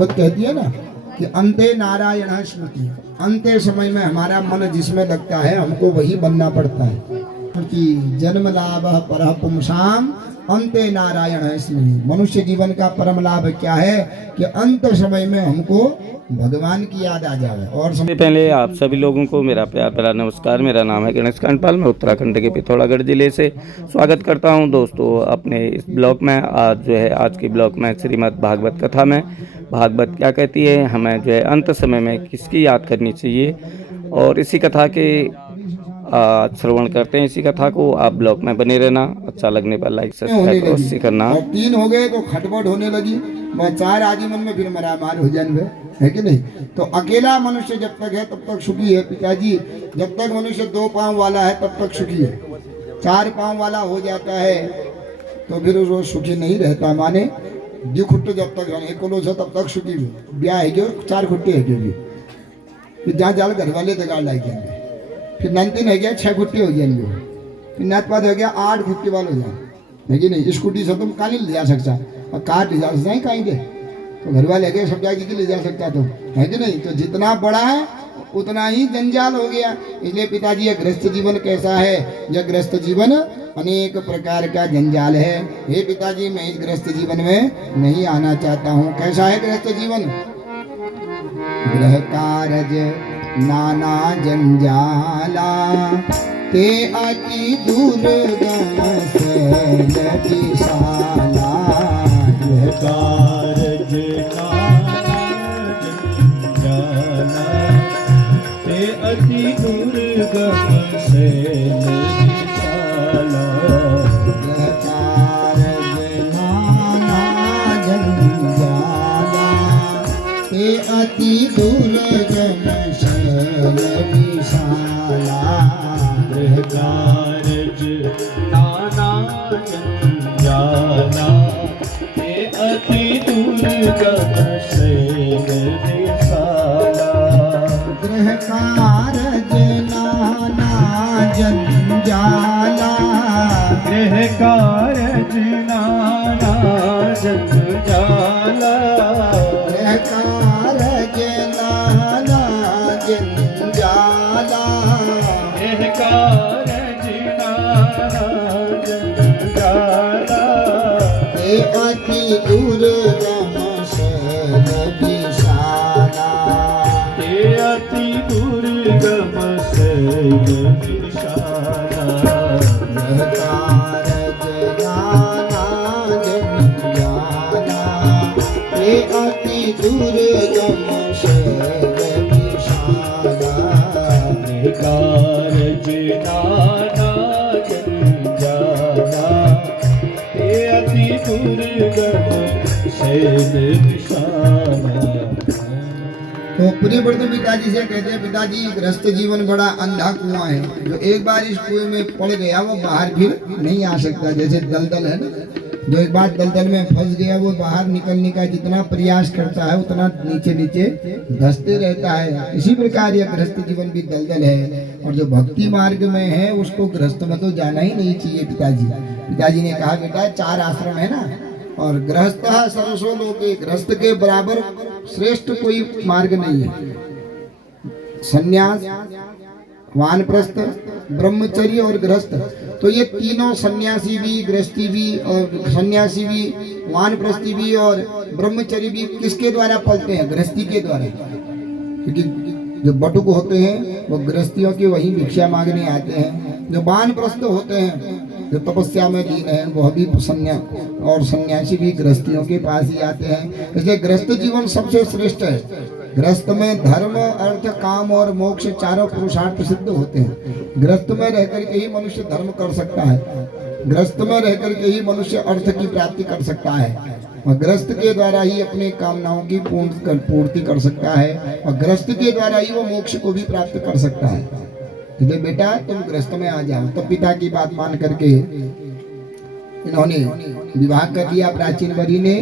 भागवत कहती है ना कि अंते नारायण स्मृति, अंते समय में हमारा मन जिसमें लगता है हमको वही बनना पड़ता है। कि जन्म लाभ परः पुंसाम अंते नारायण स्मृति। मनुष्य जीवन का परम लाभ क्या है कि अंत समय में हमको भगवान की याद आ जाए। और सबसे पहले आप सभी लोगों को मेरा प्यार भरा नमस्कार। मेरा नाम है गणेश कांडपाल। मैं उत्तराखंड के पिथौरागढ़ जिले से स्वागत करता हूं दोस्तों अपने इस ब्लॉग में। आज जो है आज की ब्लॉग में श्रीमद् भागवत कथा में भागवत क्या कहती है, हमें जो है अंत समय में किसकी याद करनी चाहिए, और इसी कथा के श्रवण करते हैं। इसी कथा को आप ब्लॉग में बने रहना। अच्छा लगने पर लाइक सब्सक्राइब अवश्य करना। और 3 हो गए तो खटपट होने लगी, मैं 4 आदि मन में फिर मरामार हो जाएंगे, है कि नहीं। तो अकेला मनुष्य जब तक है तब तक सुखी है पिताजी। जब तक मनुष्य 2 पांव वाला है तब तक सुखी है। 4 पांव वाला हो जाता है तो फिर वो सुखी नहीं रहता। माने दिखुट्ट जब तक एकोलो से तब तक सुखी हो। ब्याह है जो 4 खुट्टे है भी, फिर जहाँ जाल घर वाले दगाड़ लाग जाएंगे। फिर नंतिन है गया 6 खुट्टे हो जाएंगे। फिर नाथपात हो गया 8 खुट्टे वाले हो जाए, लेकिन नहीं स्कूटी से तुम काली ले जा सकता और कार ले जा सकता है कहीं के, तो घर वाले के सब जाके ले जा सकता तो, है कि नहीं। तो जितना बड़ा है उतना ही जंजाल हो गया। इसलिए पिताजी यह गृहस्थ जीवन कैसा है, यह गृहस्थ जीवन अनेक प्रकार का जंजाल है। हे पिताजी मैं इस गृहस्थ जीवन में नहीं आना चाहता हूँ। कैसा है गृहस्थ जीवन, गृह कारज नाना जंजाला ते अति दुर्गम सैल विशाला। गृह कारज नाना जंजाला ते अति दुर्गम सैल विशाला। गृह कारज नाना जंजाला ते अति दुर्गम सैल विशाला। गृह कारज नाना जंजाला ते अति दुर्गम सैल विशाला। गृह कारज नाना जंजाला, गृह कारज नाना जंजाला। गृह कारज नाना जंजाला, गृह कारज नाना जंजाला ते अति दुर्गम सैल विशाला। ते अति दुर्गम सैल विशाला। गृह कारज नाना जंजाला ते अति दुर्गम सैल विशाला। गृह कारज नाना जंजाला ते अति दुर्गम सैल विशाला। तो प्रिय व्रत पिताजी से कहते हैं, पिताजी गृहस्थ जीवन बड़ा अंधा कुआं है। जो एक बार इस कुएं में पड़ गया वो बाहर फिर नहीं आ सकता। जैसे दलदल है ना, जो एक बार दलदल में फंस गया वो बाहर निकलने का जितना प्रयास करता है उतना नीचे नीचे धंसते रहता है। इसी प्रकार यह गृहस्थ जीवन भी दलदल है। और जो भक्ति मार्ग में है उसको गृहस्थ में तो जाना ही नहीं चाहिए। पिताजी ने कहा बेटा 4 आश्रम है ना, और गृहस्थ सरसो लोके, गृहस्थ के बराबर श्रेष्ठ कोई मार्ग नहीं है। संन्यास, वानप्रस्थ, ब्रह्मचर्य और गृहस्थ, तो ये तीनों सन्यासी भी, गृहस्थी भी और सन्यासी भी, वानप्रस्थी भी और ब्रह्मचर्य भी किसके द्वारा पलते हैं, गृहस्थी के द्वारा। क्योंकि जो बटुक होते हैं वो गृहस्थियों के वही भिक्षा मांगने आते हैं। जो वानप्रस्थ होते हैं जो तपस्या में लीन है वह भी और सन्यासी भी गृहस्थियों के पास ही आते हैं। इसलिए गृहस्थ जीवन सबसे श्रेष्ठ है। गृहस्थ में धर्म, अर्थ, काम और मोक्ष चारों पुरुषार्थ सिद्ध होते हैं। गृहस्थ में रहकर के ही मनुष्य धर्म कर सकता है, गृहस्थ में रहकर के ही मनुष्य अर्थ की प्राप्ति कर सकता है, और गृहस्थ के द्वारा ही अपने कामनाओं की पूर्ति कर सकता है, और गृहस्थ के द्वारा ही वो मोक्ष को भी प्राप्त कर सकता है। इसलिए बेटा तुम गृहस्थ में आ जाओ। तो पिता की बात मान करके इन्होंने विवाह कर लिया प्राचीन वरी ने।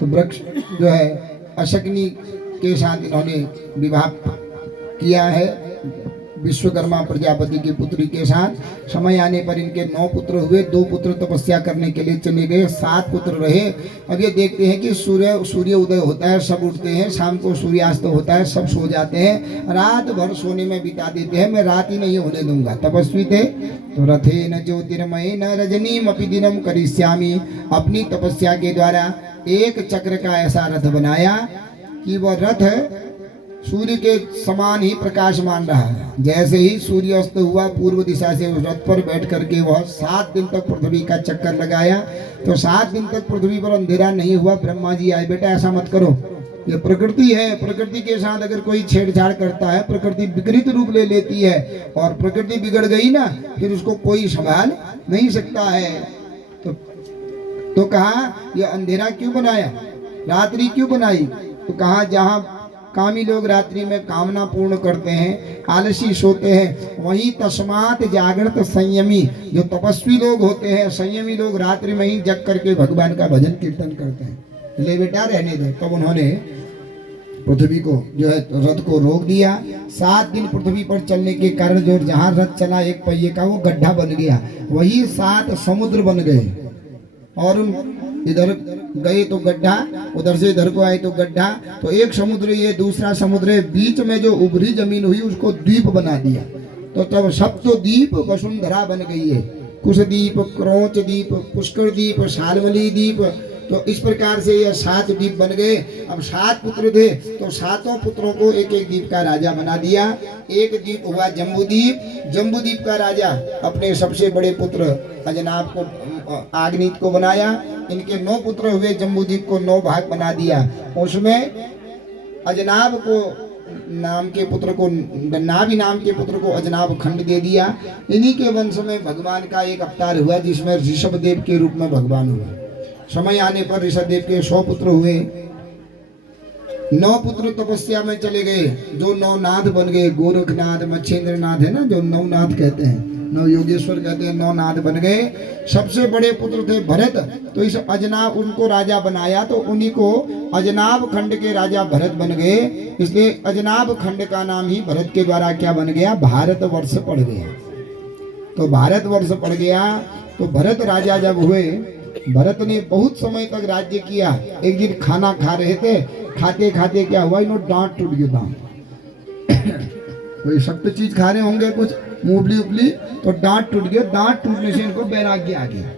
तो वृक्ष जो है अशक्नी के साथ इन्होंने विवाह किया है। विश्वकर्मा प्रजापति की पुत्री के साथ। समय आने पर इनके 9 पुत्र हुए, 2 पुत्र तपस्या करने के लिए चले गए, 7 पुत्र रहे। अब ये देखते हैं कि सूर्य उदय होता है, सब उठते हैं, शाम को सूर्यास्त होता है, सब सो जाते हैं, रात भर सोने में बिता देते हैं, मैं रात ही नहीं होने दूंगा। तपस्वी थे तो रथे न ज्योतिर्मय न रजनीम अपि दिनम करिष्यामि। अपनी तपस्या के द्वारा एक चक्र का ऐसा रथ बनाया कि वह रथ सूर्य के समान ही प्रकाशमान रहा। जैसे ही सूर्य अस्त हुआ, पूर्व दिशा से उस रथ पर बैठ करके वह 7 दिन तक पृथ्वी का चक्कर लगाया। तो 7 दिन तक पृथ्वी पर अंधेरा नहीं हुआ। ब्रह्मा जी आए, बेटा ऐसा मत करो, ये प्रकृति है, प्रकृति के साथ अगर कोई छेड़छाड़ करता है, प्रकृति विकृत रूप ले लेती है, और प्रकृति बिगड़ गई ना, फिर उसको कोई संभाल नहीं सकता है। तो कहा, यह अंधेरा क्यों बनाया, रात्रि क्यों बनाई? तो कहा, जहाँ कामी लोग रात्रि में कामना पूर्ण करते हैं, आलसी सोते हैं, वहीं तस्मात जागृत संयमी, जो तपस्वी लोग होते हैं, संयमी लोग रात्रि में ही जग करके भगवान का भजन कीर्तन करते हैं। ले बेटा रहने दो। तब उन्होंने पृथ्वी को जो है रथ को रोक दिया। 7 दिन पृथ्वी पर चलने के कारण जो जहाँ रथ चला एक पहिए का, वो गड्ढा बन गया, वही 7 समुद्र बन गए। और इधर गए तो गड्ढा, उधर से इधर को आए तो गड्ढा, तो एक समुद्र ये दूसरा समुद्र, बीच में जो उभरी जमीन हुई उसको द्वीप बना दिया। तो तब सप्तद्वीप वसुंधरा बन गई है। कुशद्वीप, क्रोच द्वीप, पुष्कर द्वीप, शाल्मली द्वीप। तो इस प्रकार से यह 7 द्वीप बन गए। अब 7 पुत्र थे, तो 7 पुत्रों को एक एक द्वीप का राजा बना दिया। एक द्वीप हुआ जम्बूद्वीप। जम्बूद्वीप का राजा अपने सबसे बड़े पुत्र अजनाब को, आग्नित को बनाया। इनके 9 पुत्र हुए, जम्बूद्वीप को 9 भाग बना दिया। उसमें अजनाब को नाम के पुत्र को, नाभि नाम के पुत्र को अजनाब खंड दे दिया। इन्हीं के वंश में भगवान का एक अवतार हुआ, जिसमें ऋषभदेव के रूप में भगवान हुए। समय आने पर ऋषभदेव के 100 पुत्र हुए। 9 पुत्र तपस्या में चले गए, जो 9 नाथ बन गए। गोरखनाथ, मच्छेंद्रनाथ है ना, जो 9 नाथ कहते हैं, 9 योगेश्वर कहते हैं, 9 नाथ बन गए। सबसे बड़े पुत्र थे भरत, तो इस अजनाब उनको राजा बनाया, तो उन्हीं को अजनाब खंड के राजा भरत बन गए। इसलिए अजनाब खंड का नाम ही भरत के द्वारा क्या बन गया, भारत वर्ष पड़ गया। तो भारत वर्ष पड़ गया। तो भरत राजा जब हुए, भरत ने बहुत समय तक राज्य किया। एक दिन खाना खा रहे थे, खाते खाते क्या हुआ, इन्हों दांत टूट गया। दांत कोई सख्त चीज खा रहे होंगे, कुछ मूंगफली उपली, तो दांत टूट गया। दांत टूटने से इनको वैराग्य आ गया।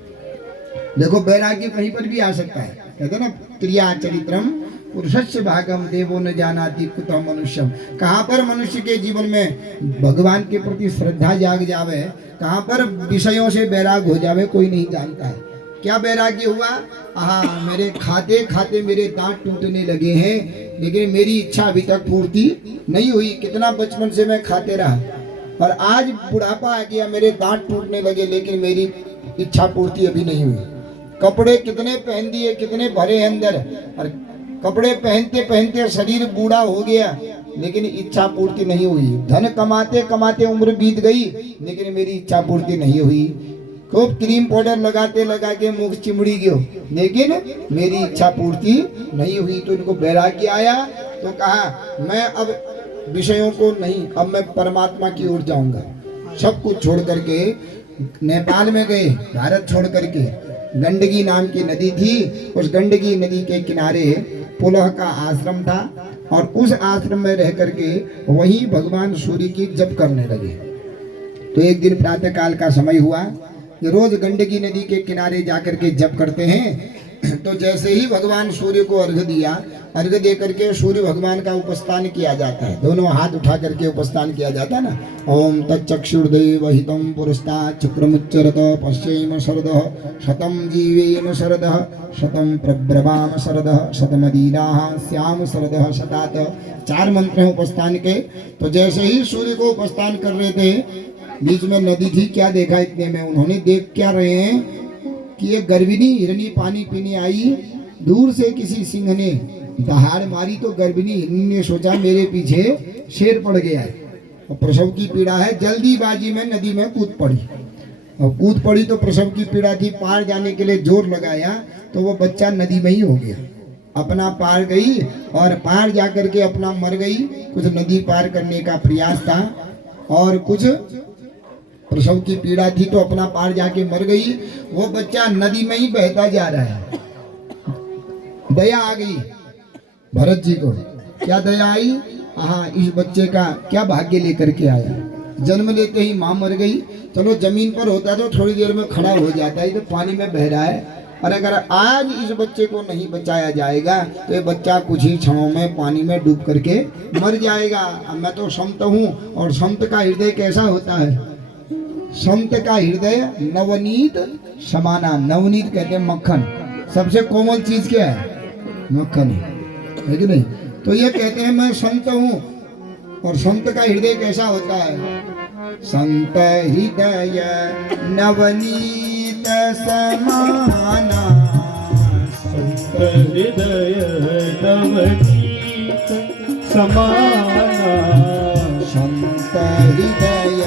देखो, वैराग्य कहीं पर भी आ सकता है। कहते हैं ना, क्रिया चरित्रम पुरुषस्य भागम देवो न जानाति कुतः मनुष्यम। कहाँ पर मनुष्य के जीवन में भगवान के प्रति श्रद्धा जाग जावे, कहाँ पर विषयों से वैराग हो जावे, कोई नहीं जानता है। क्या वैराग्य हुआ, मेरे खाते खाते मेरे दांत टूटने लगे हैं, लेकिन मेरी इच्छा अभी तक पूर्ति नहीं हुई। कितना बचपन से मैं खाते रहा, और आज बुढ़ापा आ गया, मेरे दांत टूटने लगे, लेकिन मेरी इच्छा पूर्ति अभी नहीं हुई। कपड़े कितने पहन दिए, कितने भरे अंदर, और कपड़े पहनते पहनते शरीर बूढ़ा हो गया, लेकिन इच्छा पूर्ति नहीं हुई। धन कमाते कमाते उम्र बीत गई, लेकिन मेरी इच्छा पूर्ति नहीं हुई। खूब क्रीम पाउडर लगाते लगा के मुख चिमड़ी गयो, लेकिन मेरी इच्छा पूर्ति नहीं हुई। तो इनको वैराग्य आया, तो कहा, मैं अब विषयों को नहीं, अब मैं परमात्मा की ओर जाऊंगा। सब कुछ छोड़ करके नेपाल में गए, भारत छोड़ करके। गंडकी नाम की नदी थी, उस गंडकी नदी के किनारे पुलह का आश्रम था, और उस आश्रम में रह करके वहीं भगवान सूर्य की जप करने लगे। तो एक दिन प्रातः काल का समय हुआ, रोज गंडकी नदी के किनारे जाकर के जप करते हैं। तो जैसे ही भगवान सूर्य को अर्घ दिया, अर्घ दे करके सूर्य भगवान का उपस्थान किया जाता है। दोनों हाथ उठा करके उपस्थान किया जाता है ना। ओम तच्चक्षुर्देव हितं पुरस्तात् शुक्रमुच्चरत पश्येम शरदः शतं जीवेम शरदः शतं प्रब्रवाम शरदः शतमदीनाः स्याम शरदः शतात। 4 मंत्र हैं उपस्थान के। तो जैसे ही सूर्य को उपस्थान कर रहे थे, बीच में नदी थी। क्या देखा इतने में, उन्होंने देख क्या रहे हैं कि ये गर्भिणी हिरनी पानी पीने आई। दूर से किसी सिंह ने दहाड़ मारी, तो गर्भिणी हिरनी ने सोचा मेरे पीछे शेर पड़ गया है और प्रसव की पीड़ा है। जल्दीबाजी में नदी में कूद पड़ी, और कूद पड़ी तो प्रसव की पीड़ा थी। पार जाने के लिए जोर लगाया, तो वो बच्चा नदी में ही हो गया। अपना पार गई, और पार जाकर के अपना मर गई। कुछ नदी पार करने का प्रयास था, और कुछ प्रसव की पीड़ा थी तो अपना पार जाके मर गई। वो बच्चा नदी में ही बहता जा रहा है। दया आ गई भरत जी को। क्या दया आई? हाँ, इस बच्चे का क्या भाग्य लेकर के आया। जन्म लेते ही माँ मर गई। चलो जमीन पर होता तो थोड़ी देर में खड़ा हो जाता है, तो पानी में बह रहा है। और अगर आज इस बच्चे को नहीं बचाया जाएगा तो ये बच्चा कुछ ही क्षणों में पानी में डूब करके मर जाएगा। अब मैं तो संत हूँ, और संत का हृदय कैसा होता है? संत का हृदय नवनीत समाना। नवनीत कहते हैं मक्खन। सबसे कोमल चीज क्या है? मक्खन है कि नहीं? तो ये कहते हैं मैं संत हूँ। और संत का हृदय कैसा होता है? संत हृदय नवनीत समाना। संत हृदय नवनीत समाना। संत हृदय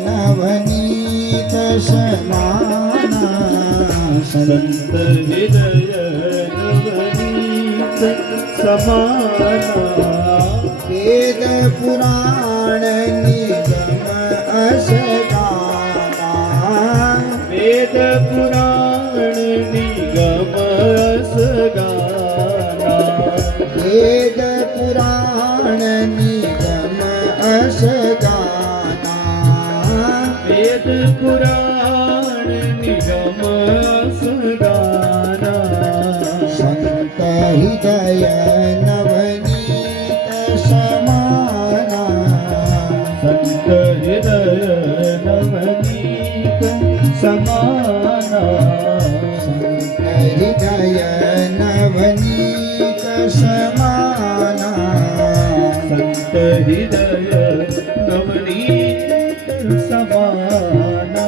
नवनीत समाना। संत हृदय नवनीत समाना। वेद पुराण निगम असगाना। वेद पुराण निगम असगाना। वेद पुराण निगम असगाना। वेद पुराण निगम असगाना। संत हृदय नवनीत समाना। संत हृदय नवनीत समाना। संत हृदय नवनीत समाना। संत हृदय नवनीत समाना।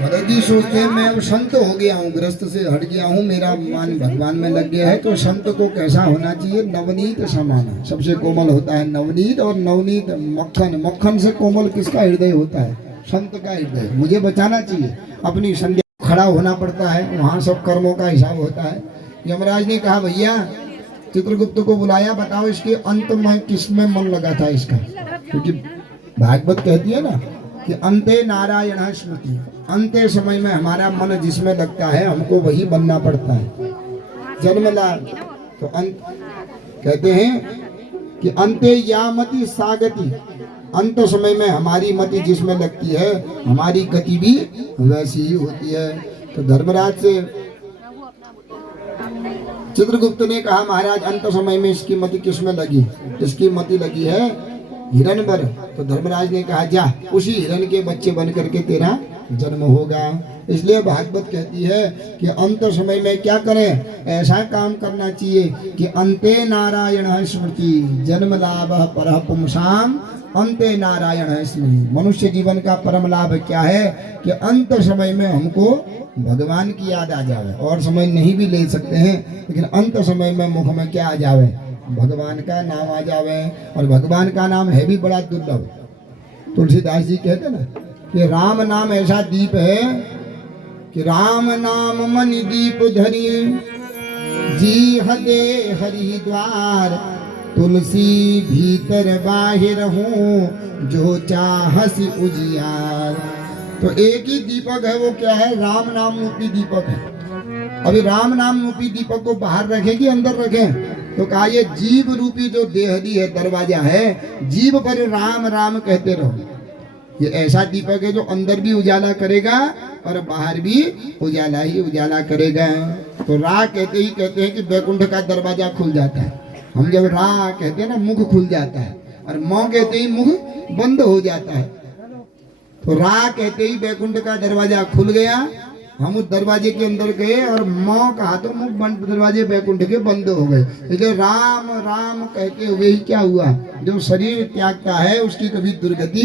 भरत जी सोचते हैं मैं अब संत हो गया हूँ, ग्रस्त से हट गया हूँ, मेरा मन भगवान में लग गया है, तो संत को कैसा होना चाहिए? नवनीत समाना। सबसे कोमल होता है नवनीत। और नवनीत मक्खन। मक्खन से कोमल किसका हृदय होता है? संत का हृदय। मुझे बचाना चाहिए। अपनी संध्या खड़ा होना पड़ता है, वहाँ सब कर्मों का हिसाब होता है। यमराज ने कहा भैया चित्रगुप्त को बुलाया, बताओ इसके अंत में किसमें मन लगा था इसका? क्योंकि भागवत कहती है ना कि अंते नारायण स्मृति। अंते समय में हमारा मन जिसमें लगता है हमको वही बनना पड़ता है। जन्म ला तो अंत कहते हैं कि अंते या मति सागति। अंत समय में हमारी मति जिसमें लगती है हमारी गति भी वैसी ही होती है। तो धर्मराज से चित्रगुप्त ने कहा महाराज अंत समय में इसकी मति किसमें लगी? इसकी मति लगी है हिरण पर। तो धर्मराज ने कहा जा उसी हिरण के बच्चे बन करके तेरा जन्म होगा। इसलिए भागवत कहती है कि अंत समय में क्या करें? ऐसा काम करना चाहिए कि अंते नारायण स्मृति जन्म लाभ परः पुंसाम अंते नारायण स्मृति। मनुष्य जीवन का परम लाभ क्या है? कि अंत समय में हमको भगवान की याद आ जावे। और समय नहीं भी ले सकते हैं, लेकिन अंत समय में मुख में क्या आ जावे? भगवान का नाम आ जावे। और भगवान का नाम है भी बड़ा दुर्लभ। तुलसीदास जी कहते ना कि राम नाम ऐसा दीप है कि राम नाम मणि दीप धरी जी हदे हरि द्वार। तुलसी भीतर बाहिर हूँ जो चाहसी उजियार। तो एक ही दीपक है, वो क्या है? राम नाम रूपी दीपक है। अभी राम नाम रूपी दीपक को बाहर रखें कि अंदर रखें? तो कहा ये जीव रूपी जो देहदी है, दरवाजा है, जीव पर राम राम कहते रहो। ये ऐसा दीपक है जो अंदर भी उजाला करेगा और बाहर भी उजाला ही उजाला करेगा। तो रा कहते ही कहते हैं कि बैकुंठ का दरवाजा खुल जाता है। हम जब रा कहते हैं ना मुख खुल जाता है, और मौ कहते ही मुख बंद हो जाता है। तो रा कहते ही बैकुंठ का दरवाजा खुल गया, हम उस दरवाजे के अंदर गए, और मौ कहा तो मुख बंद, दरवाजे बैकुंठ के बंद हो गए। इसलिए राम राम कहते हुए ही क्या हुआ? जो शरीर त्यागता है उसकी कभी दुर्गति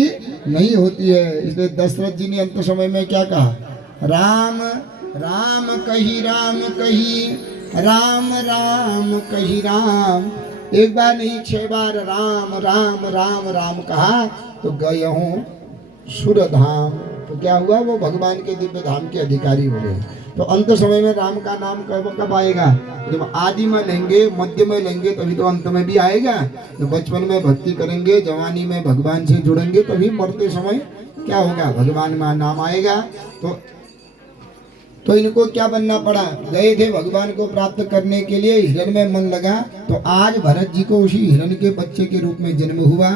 नहीं होती है। इसलिए दशरथ जी ने अंत समय में क्या कहा? राम राम कही राम कही राम राम कही राम। एक बार नहीं 6 बार राम राम राम राम कहा तो गए हूँ सुरधाम। तो क्या हुआ? वो भगवान के दिव्य धाम के अधिकारी हो गए। तो अंत समय में राम का नाम कब कब आएगा? जब आदि में लेंगे, मध्य में लेंगे, तभी तो अंत में भी आएगा। तो बचपन में भक्ति करेंगे, जवानी में भगवान से जुड़ेंगे, तभी मरते समय क्या होगा? भगवान का नाम आएगा। तो इनको क्या बनना पड़ा? गए थे भगवान को प्राप्त करने के लिए, हिरण में मन लगा, तो आज भरत जी को उसी हिरण के बच्चे के रूप में जन्म हुआ।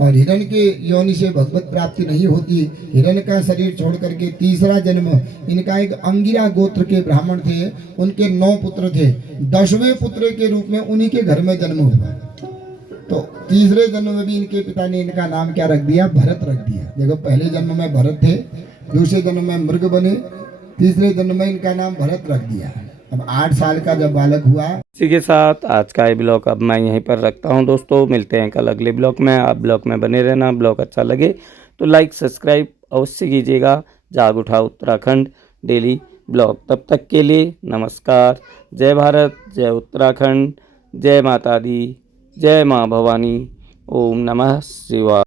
और हिरण के योनि से भगवत प्राप्ति नहीं होती। हिरण का शरीर छोड़ करके तीसरा जन्म इनका एक अंगिरा गोत्र के ब्राह्मण थे, उनके 9 पुत्र थे। 10वें पुत्र के रूप में उन्हीं के घर में जन्म हुआ। तो तीसरे जन्म में भी इनके पिता ने इनका नाम क्या रख दिया? भरत रख दिया। देखो, पहले जन्म में भरत थे, दूसरे जन्म में मृग बने, तीसरे जन्म में इनका नाम भरत रख दिया। अब 8 साल का जब बालक हुआ। इसी के साथ आज का ये ब्लॉग अब मैं यहीं पर रखता हूं दोस्तों। मिलते हैं कल अगले ब्लॉग में। आप ब्लॉग में बने रहना। ब्लॉग अच्छा लगे तो लाइक सब्सक्राइब अवश्य कीजिएगा। जाग उठा उत्तराखंड डेली ब्लॉग। तब तक के लिए नमस्कार। जय भारत, जय उत्तराखंड, जय माता दी, जय माँ भवानी। ओम नमः शिवाय।